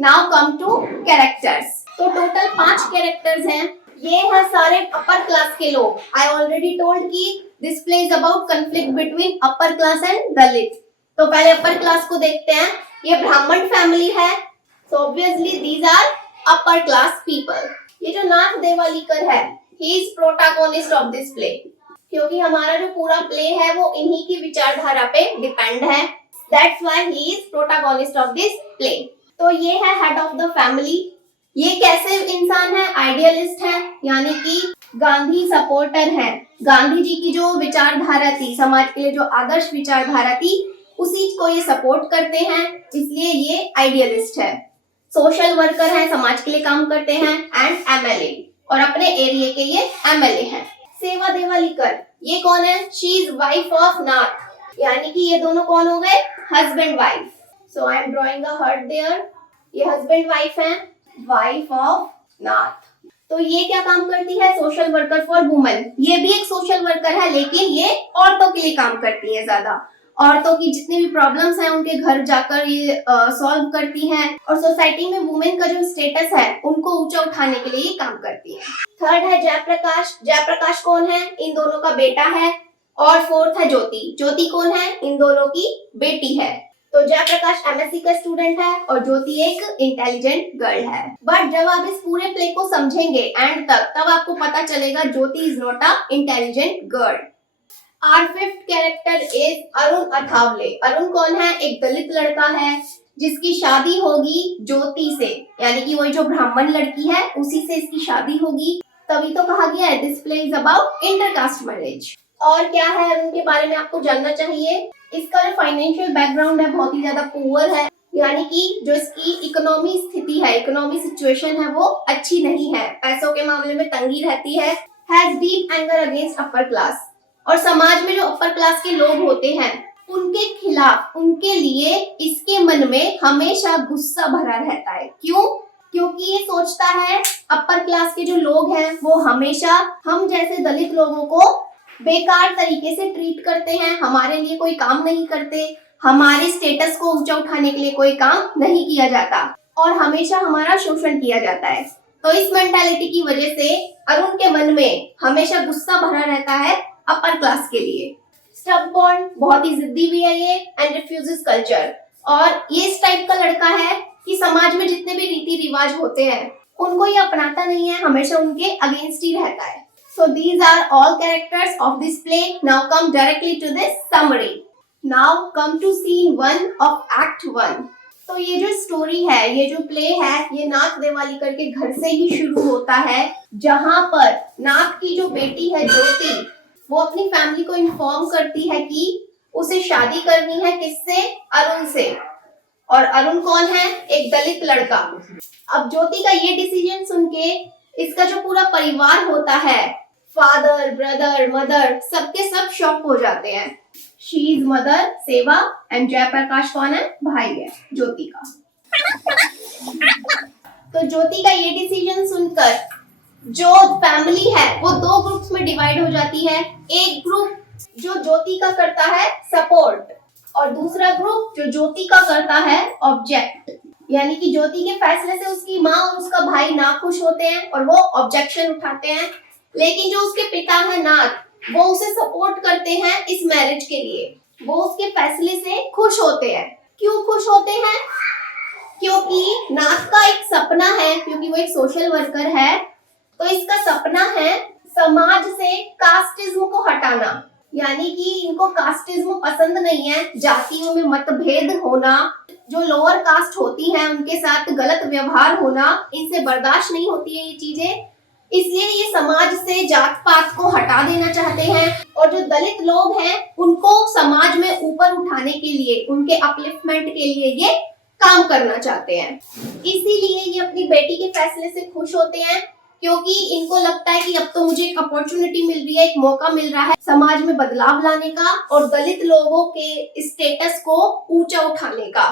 Now come to characters. तो total 5 characters हैं। ये है सारे अपर क्लास के लोग। आई ऑलरेडी टोल्ड कि this play is about conflict between upper class and Dalit. तो पहले अपर क्लास को देखते हैं। ये ब्राह्मण फैमिली है, so obviously these are upper class people। ये जो नाथ देवालीकर है, he is protagonist of this play, क्योंकि हमारा जो पूरा प्ले है वो इन्हीं की विचारधारा पे डिपेंड है। That's why he is protagonist of this play। तो ये है हेड ऑफ द फैमिली। ये कैसे इंसान है? आइडियलिस्ट है, यानी कि गांधी सपोर्टर है। गांधी जी की जो विचारधारा थी, समाज के लिए जो आदर्श विचारधारा थी, उसी को ये सपोर्ट करते हैं, इसलिए ये आइडियलिस्ट है। सोशल वर्कर है, समाज के लिए काम करते हैं, एंड एमएलए, और अपने एरिया के ये एमएलए हैं। सेवा देवालीकर, ये कौन है? She is wife of Nath, यानी कि ये दोनों कौन हो गए? Husband wife. So I am drawing a heart there. ये हस्बैंड वाइफ है, वाइफ ऑफ नाथ। तो ये क्या काम करती है? Social worker for women. ये भी एक सोशल वर्कर है, लेकिन ये औरतों के लिए काम करती है ज्यादा। औरतों की जितनी भी प्रॉब्लम्स हैं उनके घर जाकर ये सॉल्व करती हैं, और सोसाइटी में वुमेन का जो स्टेटस है उनको ऊंचा उठाने के लिए ये काम करती है। थर्ड है जयप्रकाश। जयप्रकाश कौन है? इन दोनों का बेटा है। और फोर्थ है ज्योति। ज्योति कौन है? इन दोनों की बेटी है। तो जयप्रकाश एमएससी का स्टूडेंट है और ज्योति एक इंटेलिजेंट गर्ल है। बट जब आप इस पूरे प्ले को समझेंगे एंड तक, तब आपको पता चलेगा Jyoti is not a intelligent girl. Our fifth character is Arun Athawale. Arun कौन है? एक दलित लड़का है जिसकी शादी होगी ज्योति से, यानी कि वही जो ब्राह्मण लड़की है उसी से इसकी शादी होगी। तभी तो कहा गया है this play is about intercaste marriage. और क्या है अरुण के बारे में आपको जानना चाहिए? इसका जो फाइनेंशियल बैकग्राउंड है बहुत ही ज्यादा पुअर है, यानी कि जो इसकी इकोनॉमी स्थिति है, इकोनॉमी सिचुएशन है वो अच्छी नहीं है, पैसों के मामले में तंगी रहती है। Has deep anger against upper class, और समाज में जो अपर क्लास के लोग होते हैं उनके खिलाफ, उनके लिए इसके मन में हमेशा गुस्सा भरा रहता है। क्यों? क्योंकि ये सोचता है अपर क्लास के जो लोग हैं वो हमेशा हम जैसे दलित लोगों को बेकार तरीके से ट्रीट करते हैं, हमारे लिए कोई काम नहीं करते, हमारे स्टेटस को ऊंचा उठाने के लिए कोई काम नहीं किया जाता, और हमेशा हमारा शोषण किया जाता है। तो इस मेंटालिटी की वजह से अरुण के मन में हमेशा गुस्सा भरा रहता है अपर क्लास के लिए। स्टबबॉर्न, बहुत ही जिद्दी भी है ये, एंड रिफ्यूजेस कल्चर। और ये इस टाइप का लड़का है कि समाज में जितने भी रीति रिवाज होते हैं उनको ये अपनाता नहीं है, हमेशा उनके अगेंस्ट ही रहता है। So these are all characters of this play. Now come directly to this summary. Now come to scene 1 of Act 1. तो ये जो स्टोरी है, ये जो प्ले है, ये नाथ देवालीकर के घर से ही शुरू होता है, जहां पर नाथ की जो बेटी है ज्योति, वो अपनी फैमिली को इन्फॉर्म करती है कि उसे शादी करनी है किससे? अरुण से। और अरुण कौन है? एक दलित लड़का। अब ज्योति का ये डिसीजन सुन के इसका जो पूरा परिवार होता है, फादर, ब्रदर, मदर, सबके सब शॉक हो जाते हैं। शी इज मदर सेवा, एंड जयप्रकाश कौन है? भाई है ज्योति का। तो ज्योति का ये डिसीजन सुनकर जो फैमिली है वो 2 ग्रुप्स में डिवाइड हो जाती है। एक ग्रुप जो ज्योति का करता है सपोर्ट, और दूसरा ग्रुप जो ज्योति का करता है ऑब्जेक्ट, यानी कि ज्योति के फैसले से उसकी माँ और उसका भाई नाखुश होते हैं और वो ऑब्जेक्शन उठाते हैं। लेकिन जो उसके पिता है नाथ, वो उसे सपोर्ट करते हैं इस मैरिज के लिए, वो उसके फैसले से खुश होते हैं। क्यों खुश होते हैं? क्योंकि नाथ का एक सपना है, क्योंकि वो एक सोशल वर्कर है, तो इसका सपना है समाज से कास्टिज्म को हटाना, यानी कि इनको कास्टिज्म पसंद नहीं है, जातियों में मतभेद होना, जो लोअर कास्ट होती हैं उनके साथ गलत व्यवहार होना, इनसे बर्दाश्त नहीं होती है ये चीजें। इसलिए ये समाज से जात पात को हटा देना चाहते हैं, और जो दलित लोग हैं उनको समाज में ऊपर उठाने के लिए, उनके अपलिफ्टमेंट के लिए ये काम करना चाहते हैं। इसीलिए ये अपनी बेटी के फैसले से खुश होते हैं, क्योंकि इनको लगता है कि अब तो मुझे एक अपॉर्चुनिटी मिल रही है, एक मौका मिल रहा है समाज में बदलाव लाने का और दलित लोगों के स्टेटस को ऊंचा उठाने का।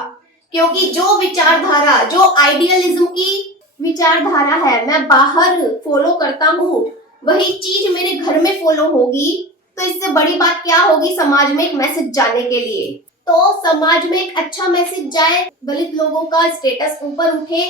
क्योंकि जो विचारधारा, जो आइडियलिज्म की विचारधारा है मैं बाहर फॉलो करता हूँ, वही चीज मेरे घर में फॉलो होगी, तो इससे बड़ी बात क्या होगी समाज में एक मैसेज जाने के लिए। तो समाज में एक अच्छा मैसेज जाए, दलित लोगों का स्टेटस ऊपर उठे।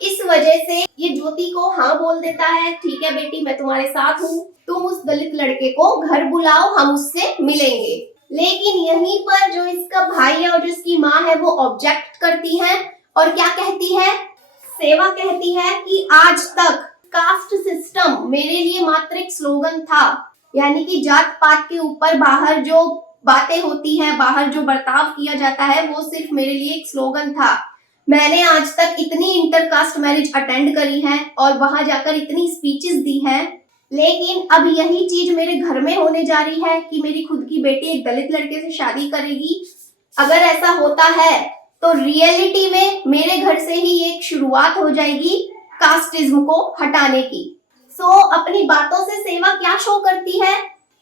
इस वजह से ये ज्योति को हाँ बोल देता है, ठीक है बेटी मैं तुम्हारे साथ हूँ, तुम उस दलित लड़के को घर बुलाओ, हम उससे मिलेंगे। लेकिन यहीं पर जो इसका भाई है और जो इसकी माँ है वो ऑब्जेक्ट करती है और क्या कहती है, सेवा कहती है कि आज तक कास्ट सिस्टम मेरे लिए मात्र एक स्लोगन था, यानी कि जात पात के ऊपर बाहर जो बातें होती हैं, बाहर जो बर्ताव किया जाता है वो सिर्फ मेरे लिए एक स्लोगन था। मैंने आज तक इतनी इंटरकास्ट मैरिज अटेंड करी है और वहां जाकर इतनी स्पीचेस दी हैं, लेकिन अब यही चीज मेरे घर में होने जा रही है कि मेरी खुद की बेटी एक दलित लड़के से शादी करेगी। अगर ऐसा होता है तो रियलिटी में मेरे घर से ही एक शुरुआत हो जाएगी कास्टिज्म को हटाने की। अपनी बातों से सेवा क्या शो करती है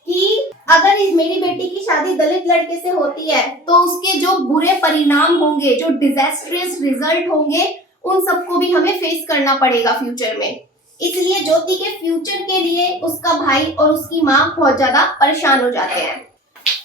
कि अगर इस मेरी बेटी की शादी दलित लड़के से होती है तो उसके जो बुरे परिणाम होंगे, जो डिजास्ट्रियस रिजल्ट होंगे, उन सबको भी हमें फेस करना पड़ेगा फ्यूचर में। इसलिए ज्योति के फ्यूचर के लिए उसका भाई और उसकी माँ बहुत ज्यादा परेशान हो जाते हैं,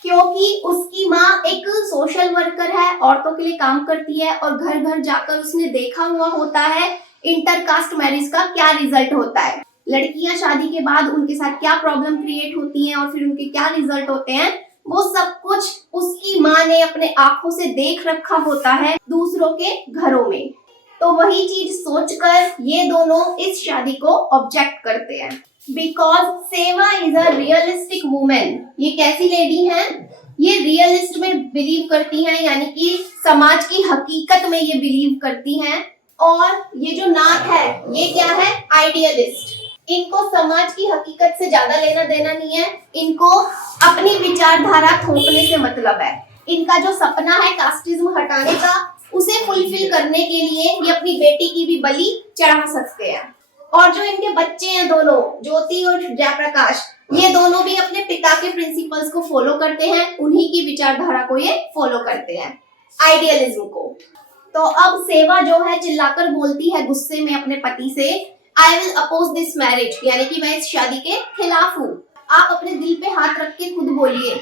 क्योंकि उसकी माँ एक सोशल वर्कर है, औरतों के लिए काम करती है और घर घर जाकर उसने देखा हुआ होता है इंटरकास्ट मैरिज का क्या रिजल्ट होता है, लड़कियां शादी के बाद उनके साथ क्या प्रॉब्लम क्रिएट होती हैं और फिर उनके क्या रिजल्ट होते हैं, वो सब कुछ उसकी माँ ने अपने आंखों से देख रखा होता है दूसरों के घरों में। तो वही चीज सोचकर ये दोनों इस शादी को ऑब्जेक्ट करते हैं। बिकॉज सेवा इज अ रियलिस्टिक वुमेन। ये कैसी लेडी है, ये रियलिस्ट में बिलीव करती हैं, यानी कि समाज की हकीकत में ये बिलीव करती हैं। और ये जो नाथ है ये क्या है, आइडियलिस्ट। इनको समाज की हकीकत से ज्यादा लेना देना नहीं है, इनको अपनी विचारधारा थोपने से मतलब है। इनका जो सपना है कास्टिज्म हटाने का, उसे फुलफिल करने के लिए ये अपनी बेटी की भी बलि चढ़ा सकते हैं। और जो इनके बच्चे हैं दोनों, ज्योति और जयप्रकाश, ये दोनों भी अपने पिता के प्रिंसिपल्स को फॉलो करते हैं, उन्हीं की विचारधारा को ये फॉलो करते हैं, आइडियलिज्म को। तो अब सेवा जो है चिल्लाकर बोलती है गुस्से में अपने पति से, I will oppose this marriage, यानी कि मैं इस शादी के खिलाफ हूँ। आप अपने दिल पे हाथ रख के खुद बोलिए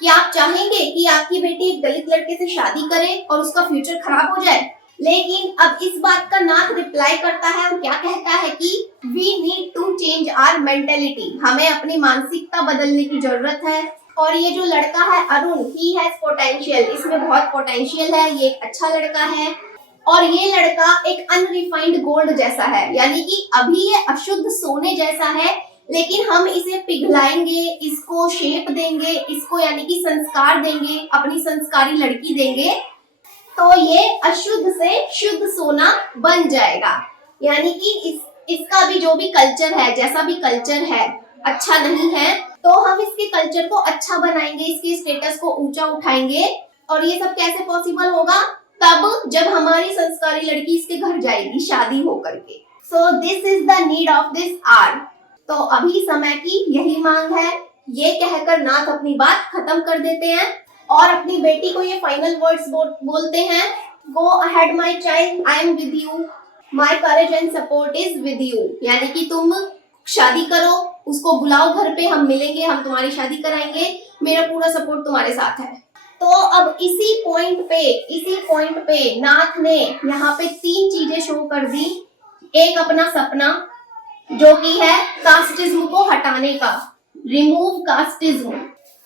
कि आप चाहेंगे कि आपकी बेटी एक दलित लड़के से शादी करे और उसका फ्यूचर खराब हो जाए। लेकिन अब इस बात का नाथ रिप्लाई करता है और क्या कहता है कि we need to change our mentality, हमें अपनी मानसिकता बदलने की जरूरत है। और ये जो लड़का है अरुण, ही हैज पोटेंशियल, इसमें बहुत पोटेंशियल है, ये एक अच्छा लड़का है। और ये लड़का एक अनरिफाइंड गोल्ड जैसा है, यानी कि अभी ये अशुद्ध सोने जैसा है, लेकिन हम इसे पिघलाएंगे, इसको शेप देंगे, इसको यानी कि संस्कार देंगे, अपनी संस्कारी लड़की देंगे, तो ये अशुद्ध से शुद्ध सोना बन जाएगा। यानी कि इसका भी जो भी कल्चर है, जैसा भी कल्चर है अच्छा नहीं है, तो हम इसके कल्चर को अच्छा बनाएंगे, इसके स्टेटस को ऊंचा उठाएंगे। और ये सब कैसे पॉसिबल होगा, तब जब हमारी संस्कारी लड़की इसके घर जाएगी शादी होकर के। So this is the need of this hour. तो अभी समय की यही मांग है। ये कहकर नाथ अपनी बात खत्म कर देते हैं और अपनी बेटी को ये फाइनल वर्ड्स बोलते हैं, go ahead my child, I am with you, my courage and support is with you, यानी कि तुम शादी करो, उसको बुलाओ घर पे, हम मिलेंगे, हम तुम्हारी शादी कराएंगे, मेरा पूरा सपोर्ट तुम्हारे साथ है। तो अब इसी पॉइंट पे नाथ ने यहाँ पे 3 चीजें शो कर दी। एक अपना सपना जो कि है कास्टिज्म को हटाने का, रिमूव कास्टिज्म।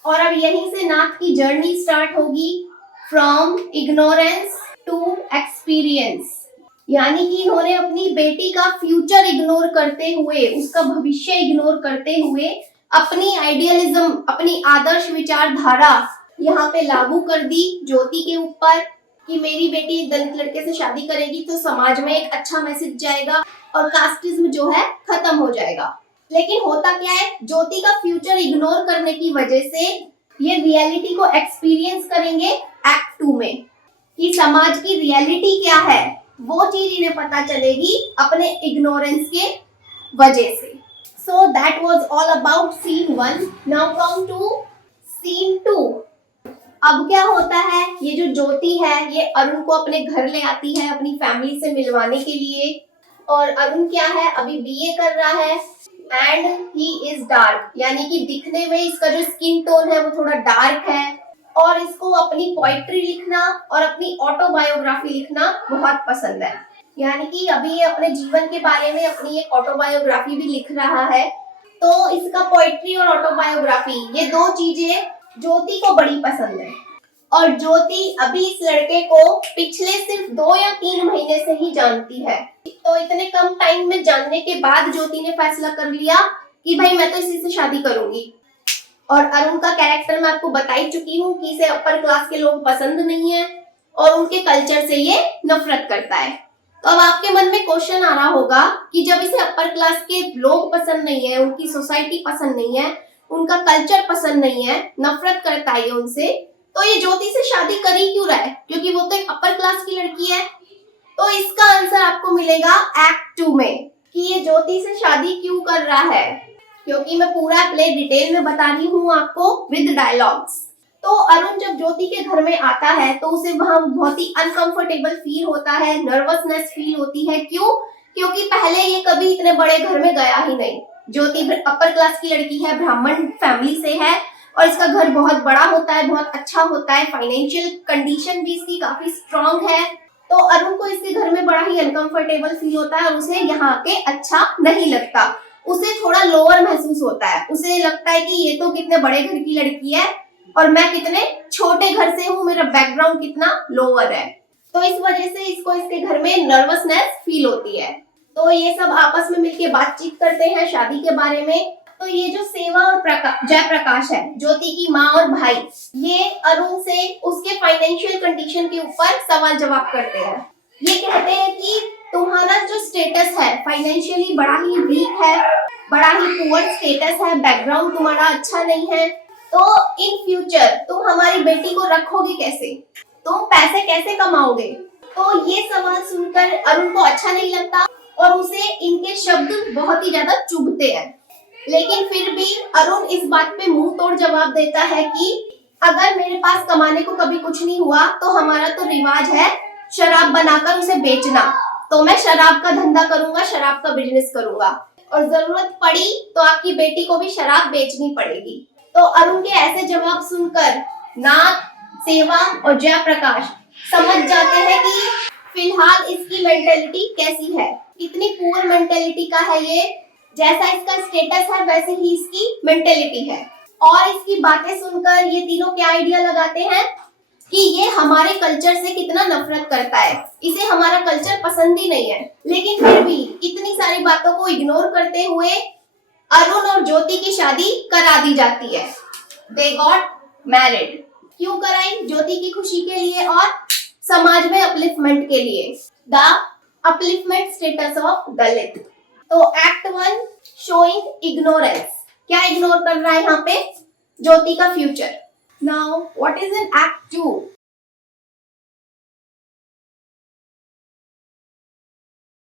और अब यहीं से नाथ की जर्नी स्टार्ट होगी, फ्रॉम इग्नोरेंस टू एक्सपीरियंस, यानी कि इन्होंने अपनी बेटी का फ्यूचर इग्नोर करते हुए, उसका भविष्य इग्नोर करते हुए अपनी आइडियलिज्म, अपनी आदर्श विचारधारा यहाँ पे लागू कर दी ज्योति के ऊपर कि मेरी बेटी एक दलित लड़के से शादी करेगी तो समाज में एक अच्छा मैसेज जाएगा और कास्टिज्म जो है खत्म हो जाएगा। लेकिन होता क्या है, ज्योति का फ्यूचर इग्नोर करने की वजह से ये रियलिटी को एक्सपीरियंस करेंगे एक्ट 2 में, कि समाज की रियलिटी क्या है, वो चीज इन्हें पता चलेगी अपने इग्नोरेंस के वजह से। So that was all about scene 1। Now come to scene 2। अब क्या होता है, ये जो ज्योति है ये अरुण को अपने घर ले आती है अपनी फैमिली से मिलवाने के लिए। और अरुण क्या है, अभी बीए कर रहा है एंड ही इज डार्क, यानी कि दिखने में इसका जो स्किन टोन है वो थोड़ा डार्क है। और इसको अपनी पोइट्री लिखना और अपनी ऑटोबायोग्राफी लिखना बहुत पसंद है। यानी कि अभी ये अपने जीवन के बारे में अपनी एक ऑटोबायोग्राफी भी लिख रहा है। तो इसका पोइट्री और ऑटोबायोग्राफी ये दो चीजें ज्योति को बड़ी पसंद है। और ज्योति अभी इस लड़के को पिछले सिर्फ 2 या 3 महीने से ही जानती है। तो इतने कम टाइम में जानने के बाद ज्योति ने फैसला कर लिया कि भाई मैं तो इसी से शादी करूंगी। और अरुण का कैरेक्टर मैं आपको बता ही चुकी हूँ कि इसे अपर क्लास के लोग पसंद नहीं है और उनके कल्चर से ये नफरत करता है। तो अब आपके मन में क्वेश्चन आ रहा होगा कि जब इसे अपर क्लास के लोग पसंद नहीं है, उनकी सोसाइटी पसंद नहीं है, उनका कल्चर पसंद नहीं है, नफरत करता है उनसे, तो ये ज्योति से शादी कर ही क्यों रहा है? क्योंकि वो तो एक अपर क्लास की लड़की है। तो इसका आंसर आपको मिलेगा एक्ट 2 में कि ये ज्योति से शादी क्यों कर रहा है। क्योंकि मैं पूरा प्ले डिटेल में बता रही हूँ आपको विद डायलॉग्स। तो अरुण जब ज्योति के घर में आता है तो उसे वहां बहुत ही अनकंफर्टेबल फील होता है, नर्वसनेस फील होती है। क्यों? क्योंकि पहले ये कभी इतने बड़े घर में गया ही नहीं। ज्योति अपर क्लास की लड़की है, ब्राह्मण फैमिली से है और इसका घर बहुत बड़ा होता है, बहुत अच्छा होता है, फाइनेंशियल कंडीशन भी इसकी काफी स्ट्रांग है। तो अरुण को इसके घर में बड़ा ही अनकंफर्टेबल फील होता है और उसे यहाँ के अच्छा नहीं लगता। उसे थोड़ा लोअर महसूस होता है। उसे लगता है कि ये तो कितने बड़े घर की लड़की है और मैं कितने छोटे घर से हूँ, मेरा बैकग्राउंड कितना लोअर है। तो इस वजह से इसको इसके घर में नर्वसनेस फील होती है। तो ये सब आपस में मिलके बातचीत करते हैं शादी के बारे में। तो ये जो सेवा और जयप्रकाश है, ज्योति की माँ और भाई, ये अरुण से उसके फाइनेंशियल कंडीशन के ऊपर सवाल जवाब करते हैं। ये कहते हैं कि तुम्हारा जो स्टेटस है फाइनेंशियली बड़ा ही वीक है, बड़ा ही पुअर स्टेटस है, बैकग्राउंड तुम्हारा अच्छा नहीं है, तो इन फ्यूचर तुम हमारी बेटी को रखोगे कैसे, तुम पैसे कैसे कमाओगे। तो ये सवाल सुनकर अरुण को अच्छा नहीं लगता और उसे इनके शब्द बहुत ही ज्यादा चुभते हैं। लेकिन फिर भी अरुण इस बात पे मुंह तोड़ जवाब देता है कि अगर मेरे पास कमाने को कभी कुछ नहीं हुआ तो हमारा तो रिवाज है शराब बनाकर उसे बेचना, तो मैं शराब का धंधा करूंगा, शराब का बिजनेस करूंगा और जरूरत पड़ी तो आपकी बेटी को भी शराब बेचनी पड़ेगी। तो अरुण के ऐसे जवाब सुनकर नाथ, सेवा और जयप्रकाश समझ जाते हैं कि फिलहाल इसकी मेंटेलिटी कैसी है, कितनी पुअर मेंटेलिटी का है ये। जैसा इसका स्टेटस है वैसे ही इसकी मेंटेलिटी है। और इसकी बातें सुनकर ये तीनों क्या आइडिया लगाते हैं कि ये हमारे कल्चर से कितना नफरत करता है, इसे हमारा कल्चर पसंद ही नहीं है। लेकिन फिर भी इतनी सारी बातों को इग्नोर करते हुए अरुण और ज्योति की शादी करा दी जाती है। They got married. क्यों कराई? ज्योति की खुशी के लिए और समाज में अपलिफ्टमेंट के लिए। द अपलिफ्टमेंट स्टेटस ऑफ दलित। तो एक्ट 1 शोइंग इग्नोरेंस। क्या इग्नोर कर रहा है यहाँ पे? ज्योति का future. Now what is in act 2?